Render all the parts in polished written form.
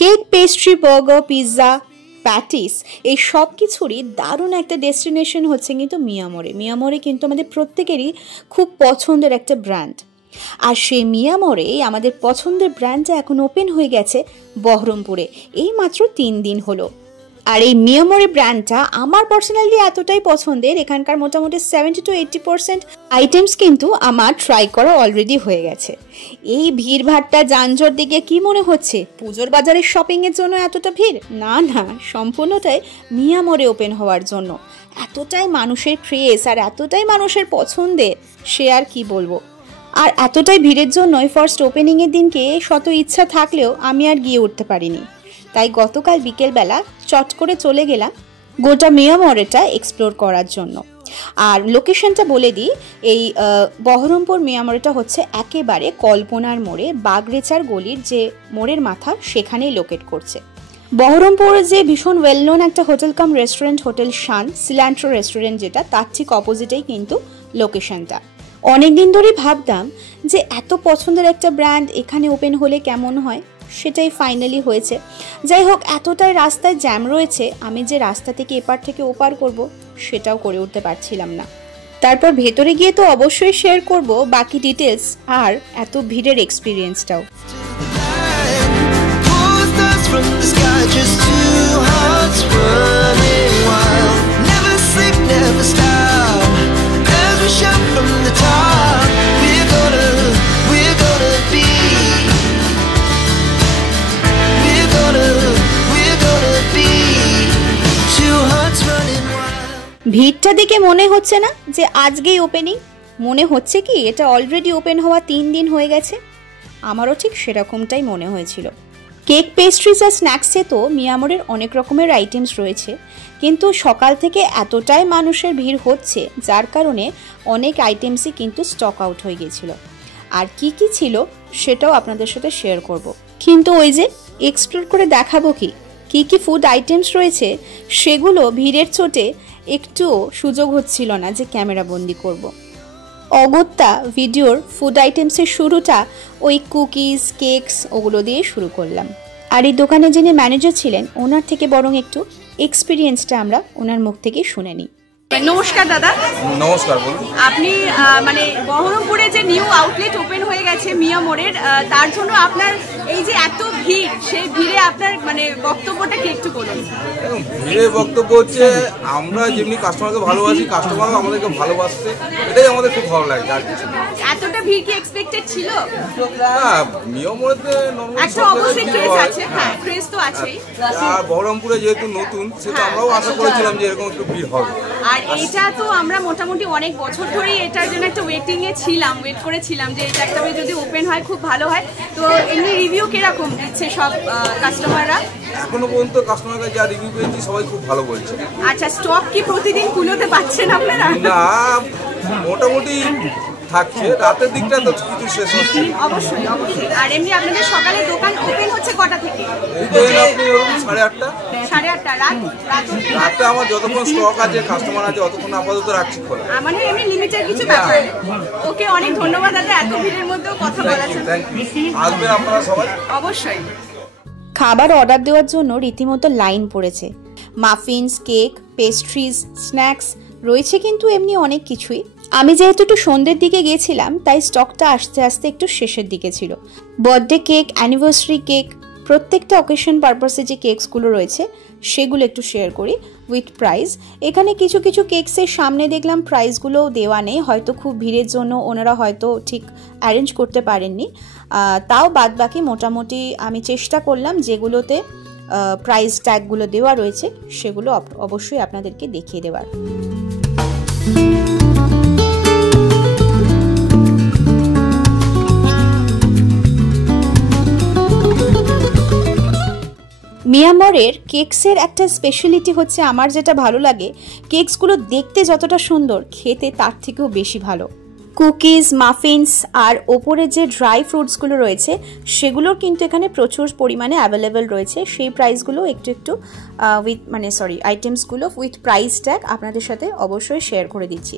Cake, pastry, burger, pizza, patties এই সব কিছুরই দারুণ একটা ডেস্টিনেশন হচ্ছে কিন্তু মিয়ামোরে। মিয়ামোরে কিন্তু আমাদের প্রত্যেকেরই খুব পছন্দের একটা ব্র্যান্ড। আর সেই মিয়ামোরে আমাদের পছন্দের ব্র্যান্ডটা এখন ওপেন হয়ে গেছে বহরমপুরে, এই মাত্র 3 দিন হলো। আর এই মিয়ামোরে ব্র্যান্ডটা আমার পার্সোনালি এতটাই পছন্দের, এখানকার মোটামুটি 70 to 80% আইটেমস কিন্তু আমার ট্রাই করা অলরেডি হয়ে গেছে। এই ভিড়ভাট্টা যানজট দিকে কি মনে হচ্ছে পুজোর বাজারের শপিংয়ের জন্য এতটা ভিড়? না না, সম্পূর্ণটাই মিয়ামোরে ওপেন হওয়ার জন্য। এতটাই মানুষের ক্রেজ আর এতটাই মানুষের পছন্দের, সে আর কি বলবো। আর এতটাই ভিড়ের জন্যই ফার্স্ট ওপেনিংয়ের দিনকে শত ইচ্ছা থাকলেও আমি আর গিয়ে উঠতে পারিনি। তাই গতকাল বিকেলবেলা চট করে চলে গেলাম গোটা মিয়ামোরেটা এক্সপ্লোর করার জন্য। আর লোকেশনটা বলে দিই, এই বহরমপুর মিয়ামোরেটা হচ্ছে একেবারে কল্পনার মোড়ে, বাগরেচার গলির যে মোড়ের মাথা সেখানেই লোকেট করছে। বহরমপুরে যে ভীষণ ওয়েল নোন একটা হোটেল কাম রেস্টুরেন্ট, হোটেল শান সিলান্ট্রো রেস্টুরেন্ট, যেটা তার ঠিক অপোজিটেই কিন্তু লোকেশনটা। অনেকদিন ধরেই ভাবতাম যে এত পছন্দের একটা ব্র্যান্ড এখানে ওপেন হলে কেমন হয়, সেটাই ফাইনালি হয়েছে। যাই হোক, এতটাই রাস্তায় জ্যাম রয়েছে, আমি যে রাস্তা থেকে এপার থেকে ওপার করব সেটাও করে উঠতে পারছিলাম না। তারপর ভেতরে গিয়ে তো অবশ্যই শেয়ার করব বাকি ডিটেলস আর এত ভিড়ের এক্সপিরিয়েন্সটাও। ভিড়টা দেখে মনে হচ্ছে না যে আজকেই ওপেনিং, মনে হচ্ছে কি এটা অলরেডি ওপেন হওয়া 3 দিন হয়ে গেছে। আমারও ঠিক সেরকমটাই মনে হয়েছিল। কেক, পেস্ট্রিজ আর স্ন্যাক্সে তো মিয়ামোরের অনেক রকমের আইটেমস রয়েছে, কিন্তু সকাল থেকে এতটাই মানুষের ভিড় হচ্ছে যার কারণে অনেক আইটেমসই কিন্তু স্টক আউট হয়ে গিয়েছিল। আর কি কি ছিল সেটাও আপনাদের সাথে শেয়ার করব, কিন্তু ওই যে এক্সপ্লোর করে দেখাবো কি কি ফুড আইটেমস রয়েছে সেগুলো ভিড়ের চোটে একটুও সুযোগ হচ্ছিল না যে ক্যামেরা বন্দি করব। অগত্যা ভিডিওর ফুড আইটেমসের শুরুটা ওই কুকিজ, কেকস ওগুলো দিয়ে শুরু করলাম। আর এই দোকানে যিনি ম্যানেজার ছিলেন ওনার থেকে বরং একটু এক্সপিরিয়েন্সটা আমরা ওনার মুখ থেকে শুনে নিই। নমস্কার দাদা। নমস্কার, বলুন। আপনি মানে বহরমপুরে যে নিউ আউটলেট ওপেন হয়ে গেছে মিয়ামোরের, তার জন্য আপনার এই যে এত ভিড়, সেই ভিড়ে আপনার মানে বক্তব্যটা কি একটু বলুন। ভিড়ের বক্তব্য হচ্ছে আমরা যেমনি কাস্টমারকে ভালোবাসি, কাস্টমারও আমাদেরকে ভালোবাসছে, এটাই আমাদের খুব ভালো লাগে। আর কিছু এতটা ভিড় কি এক্সপেক্টেড ছিল? না, মিয়ামোরেতে একটা অবশ্যই ক্রেজ আছে, হ্যাঁ ক্রেজ তো আছেই। আর বহরমপুরে যেহেতু নতুন, সেটা আমরাও আশা করেছিলাম যে এরকম একটু ভিড় হবে। আর এটা তো আমরা মোটামুটি অনেক বছর ধরেই এটার জন্য একটা ওয়েটিং এ ছিলাম, ওয়েট করেছিলাম যে এটা একটা যদি ওপেন হয় খুব ভালো হয়। তো এমনি রিভিউ কিরকম দিচ্ছে সব কাস্টমাররা? এখনো পর্যন্ত কাস্টমাররা যা রিভিউ পেয়েছি সবাই খুব ভালো বলছে। আচ্ছা, স্টক কি প্রতিদিন কুলোতে পাচ্ছেন আপনারা? না, মোটামুটি থাকছে, রাতের দিকটা তো কিছু শেষ হচ্ছে। অবশ্যই অবশ্যই। আর এমনি আপনাদের সকালে দোকান ওপেন হচ্ছে কটা থেকে? আপনি 8:30। 8:30 রাতে আমার যতক্ষণ স্টক আছে, কাস্টমার আছে, অতক্ষণ আপাতত রাখছি খোলা। মানে এমনি লিমিটেড কিছু ব্যাপার। ওকে, অনেক ধন্যবাদ দাদা এত ভিড়ের মধ্যেও কথা বলার জন্য। আসবেন আপনারা সবাই অবশ্যই। খাবার অর্ডার দেওয়ার জন্য রীতিমতো লাইন পড়েছে। মাফিনস, কেক, পেস্ট্রিজ, স্ন্যাক্স রয়েছে কিন্তু এমনি অনেক কিছুই। আমি যেহেতু একটু সন্ধ্যের দিকে গিয়েছিলাম তাই স্টকটা আস্তে আস্তে একটু শেষের দিকে ছিল। বার্থডে কেক, অ্যানিভার্সারি কেক, প্রত্যেকটা অকেশন পারপাসে যে কেকসগুলো রয়েছে সেগুলো একটু শেয়ার করি উইথ প্রাইস। এখানে কিছু কিছু কেকসের সামনে দেখলাম প্রাইসগুলোও দেওয়া নেই, হয়তো খুব ভিড়ের জন্য ওনারা হয়তো ঠিক অ্যারেঞ্জ করতে পারেননি। তাও বাদ বাকি মোটামুটি আমি চেষ্টা করলাম যেগুলোতে প্রাইস ট্যাগগুলো দেওয়া রয়েছে সেগুলো অবশ্যই আপনাদেরকে দেখিয়ে দেওয়ার। মিয়ামোরের কেকসের একটা স্পেশালিটি হচ্ছে, আমার যেটা ভালো লাগে, কেকসগুলো দেখতে যতটা সুন্দর খেতে তার থেকেও বেশি ভালো। কুকিজ, মাফিনস আর ওপরে যে ড্রাই ফ্রুটসগুলো রয়েছে সেগুলোর কিন্তু এখানে প্রচুর পরিমাণে অ্যাভেলেবেল রয়েছে। সেই প্রাইসগুলো একটু আইটেমসগুলো উইথ প্রাইস ট্যাগ আপনাদের সাথে অবশ্যই শেয়ার করে দিচ্ছি।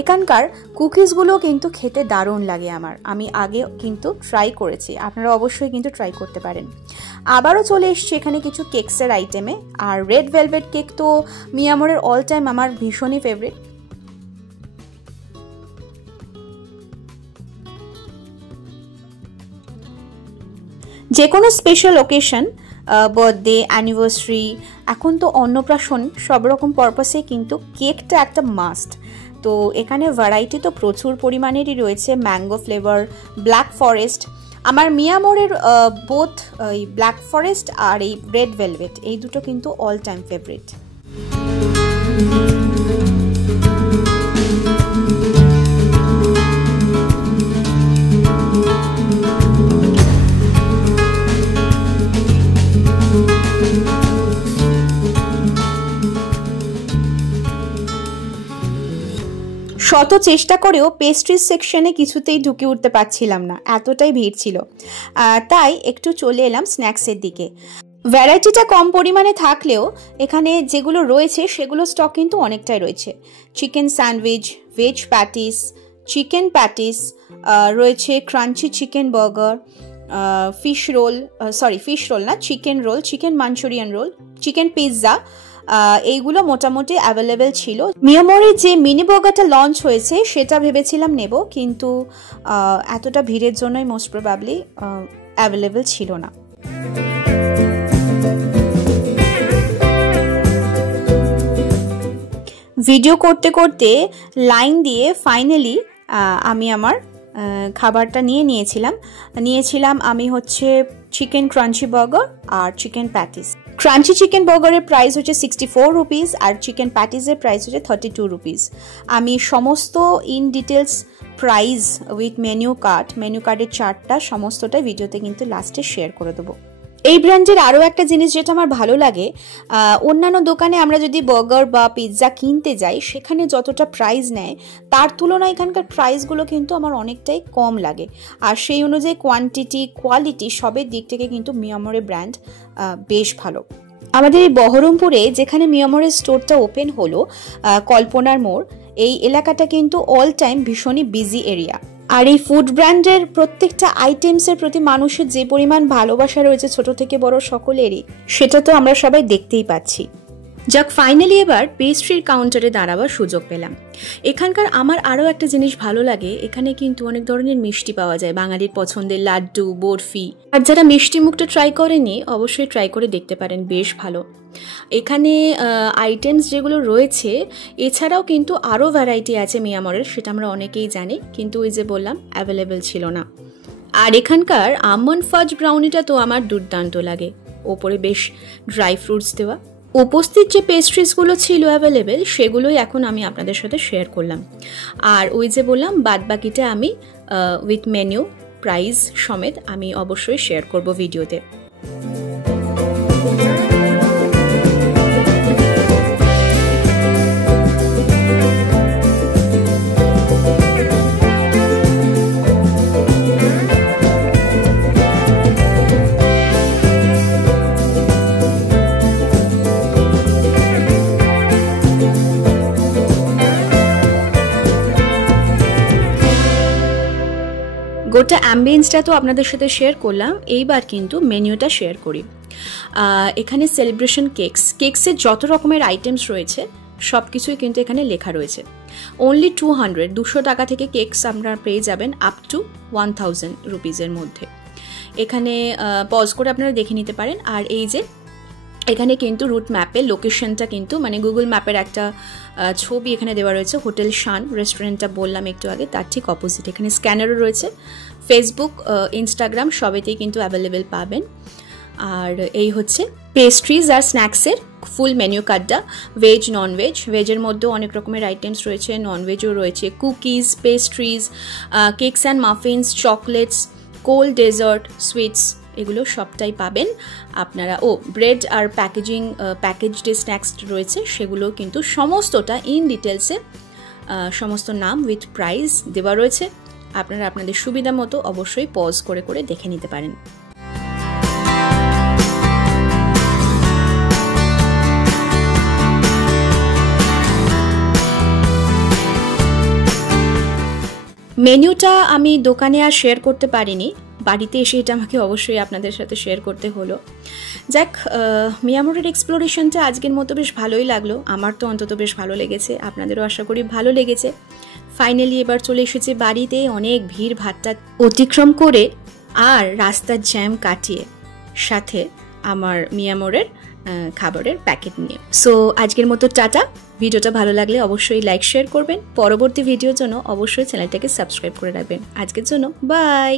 এখানকার কুকিজগুলো কিন্তু খেতে দারুণ লাগে আমি আগে কিন্তু ট্রাই করেছি, আপনারা অবশ্যই কিন্তু ট্রাই করতে পারেন। আবারও চলে এসছি এখানে কিছু কেকসের আইটেমে। আর রেড ভেলভেট কেক তো মিয়ামোরের অল টাইম আমার ভীষণই ফেভারিট। যে কোনো স্পেশাল ওকেশন, বার্থডে, অ্যানিভার্সারি, এখন তো অন্নপ্রাশন, সব রকম পারপাসে কিন্তু কেকটা একটা মাস্ট। তো এখানে ভ্যারাইটি তো প্রচুর পরিমাণেরই রয়েছে, ম্যাঙ্গো ফ্লেভার, ব্ল্যাক ফরেস্ট। আমার মিয়ামোরের বোথ এই ব্ল্যাক ফরেস্ট আর এই রেড ভেলভেট এই দুটো কিন্তু অল টাইম ফেভারিট। শত চেষ্টা করেও পেস্ট্রিজ সেকশনে কিছুতেই ঢুকে উঠতে পারছিলাম না, এতটাই ভিড় ছিল। তাই একটু চলে এলাম স্ন্যাক্সের দিকে। ভ্যারাইটিটা কম পরিমাণে থাকলেও এখানে যেগুলো রয়েছে সেগুলো স্টক কিন্তু অনেকটাই রয়েছে। Chicken sandwich, veg patties, chicken patties রয়েছে, crunchy chicken burger, fish roll না, chicken roll, chicken Manchurian roll, chicken pizza, এইগুলো মোটামুটি অ্যাভেলেবেল ছিল। মিয়ামোরের যে মিনি বার্গারটা লঞ্চ হয়েছে সেটা ভেবেছিলাম নেব, কিন্তু এতটা ভিড়ের জন্যই মোস্ট প্রবাবলি অ্যাভেলেবেল ছিল না। ভিডিও করতে করতে লাইন দিয়ে ফাইনালি আমি আমার খাবারটা নিয়েছিলাম আমি হচ্ছে চিকেন ক্রাঞ্চি বার্গার আর চিকেন প্যাটিস। ক্রাঞ্চি চিকেন বার্গারের প্রাইস হচ্ছে 64 রুপিস আর চিকেন প্যাটিসের প্রাইস হচ্ছে 32 রুপিস। আমি সমস্ত in details price with menu কার্ডের চার্টটা সমস্তটাই ভিডিওতে কিন্তু লাস্টে শেয়ার করে দেবো। এই ব্র্যান্ডের আরও একটা জিনিস যেটা আমার ভালো লাগে, অন্যান্য দোকানে আমরা যদি বার্গার বা পিৎজা কিনতে যাই সেখানে যতটা প্রাইস নেয় তার তুলনায় এখানকার প্রাইসগুলো কিন্তু আমার অনেকটাই কম লাগে। আর সেই অনুযায়ী কোয়ান্টিটি, কোয়ালিটি সবের দিক থেকে কিন্তু মিয়ামোরের ব্র্যান্ড বেশ ভালো। আমাদের এই বহরমপুরে যেখানে মিয়ামোরের স্টোরটা ওপেন হলো, কল্পনার মোড়, এই এলাকাটা কিন্তু অল টাইম ভীষণই বিজি এরিয়া। আর এই ফুড ব্র্যান্ডের প্রত্যেকটা আইটেমসের প্রতি মানুষের যে পরিমাণ ভালোবাসা রয়েছে ছোট থেকে বড় সকলেরই, সেটা তো আমরা সবাই দেখতেই পাচ্ছি। যাক, ফাইনালি এবার পেস্ট্রির কাউন্টারে দাঁড়াবার সুযোগ পেলাম। এখানকার আমার আরও একটা জিনিস ভালো লাগে, এখানে কিন্তু অনেক ধরনের মিষ্টি পাওয়া যায়, বাঙালির পছন্দের লাড্ডু, বরফি। আর যারা মিষ্টি মুখটা ট্রাই করেনি অবশ্যই ট্রাই করে দেখতে পারেন, বেশ ভালো। এখানে আইটেমস যেগুলো রয়েছে এছাড়াও কিন্তু আরও ভ্যারাইটি আছে মিয়ামোরের, সেটা আমরা অনেকেই জানি, কিন্তু ওই যে বললাম অ্যাভেলেবেল ছিল না। আর এখানকার আমন্ড ফাজ ব্রাউনিটা তো আমার দুর্দান্ত লাগে, ওপরে বেশ ড্রাই ফ্রুটস দেওয়া। উপস্থিত যে পেস্ট্রিজগুলো ছিল অ্যাভেলেবেল সেগুলোই এখন আমি আপনাদের সাথে শেয়ার করলাম। আর ওই যে বললাম বাদবাকিটা আমি উইথ মেনু প্রাইস সমেত আমি অবশ্যই শেয়ার করব ভিডিওতে। গোটা অ্যাম্বিয়েন্সটা তো আপনাদের সাথে শেয়ার করলাম, এইবার কিন্তু মেনুটা শেয়ার করি। এখানে সেলিব্রেশন কেকসের যত রকমের আইটেমস রয়েছে সব কিছুই কিন্তু এখানে লেখা রয়েছে। অনলি 200 টাকা থেকে কেকস আপনারা পেয়ে যাবেন আপ টু 1000 রুপিজের মধ্যে। এখানে পজ করে আপনারা দেখে নিতে পারেন। আর এই যে এখানে কিন্তু রুট ম্যাপের লোকেশনটা কিন্তু মানে গুগল ম্যাপের একটা ছবি এখানে দেওয়া রয়েছে। হোটেল শান রেস্টুরেন্টটা বললাম একটু আগে, তার ঠিক অপোজিট। এখানে স্ক্যানারও রয়েছে, ফেসবুক, ইনস্টাগ্রাম সবেতেই কিন্তু অ্যাভেলেবেল পাবেন। আর এই হচ্ছে পেস্ট্রিজ আর স্ন্যাক্সের ফুল মেনু কার্ডটা, ভেজ ননভেজ। ভেজের মধ্যেও অনেক রকমের আইটেমস রয়েছে, ননভেজও রয়েছে, cookies, pastries, cakes and muffins, chocolates, cold dessert, sweets, এগুলো সবটাই পাবেন আপনারা। ব্রেড আর প্যাকেজড স্ন্যাক্স রয়েছে, সেগুলো কিন্তু সমস্তটা ইন ডিটেলসে সমস্ত নাম উইথ প্রাইস দেওয়া রয়েছে, আপনারা আপনাদের সুবিধা মতো অবশ্যই পজ করে করে দেখে নিতে পারেন। মেনুটা আমি দোকানে আর শেয়ার করতে পারিনি, বাড়িতে এসে এটা আমাকে অবশ্যই আপনাদের সাথে শেয়ার করতে হলো। যাক, মিয়ামোরের এক্সপ্লোরেশনটা আজকের মতো বেশ ভালোই লাগলো, আমার তো অন্তত বেশ ভালো লেগেছে, আপনাদেরও আশা করি ভালো লেগেছে। ফাইনালি এবার চলে এসেছে বাড়িতে, অনেক ভিড় ভাট্টা অতিক্রম করে আর রাস্তার জ্যাম কাটিয়ে, সাথে আমার মিয়ামোরের খাবারের প্যাকেট নিয়ে। সো আজকের মতো টাটা। ভিডিওটা ভালো লাগলে অবশ্যই লাইক শেয়ার করবেন, পরবর্তী ভিডিওর জন্য অবশ্যই চ্যানেলটাকে সাবস্ক্রাইব করে রাখবেন। আজকের জন্য বাই।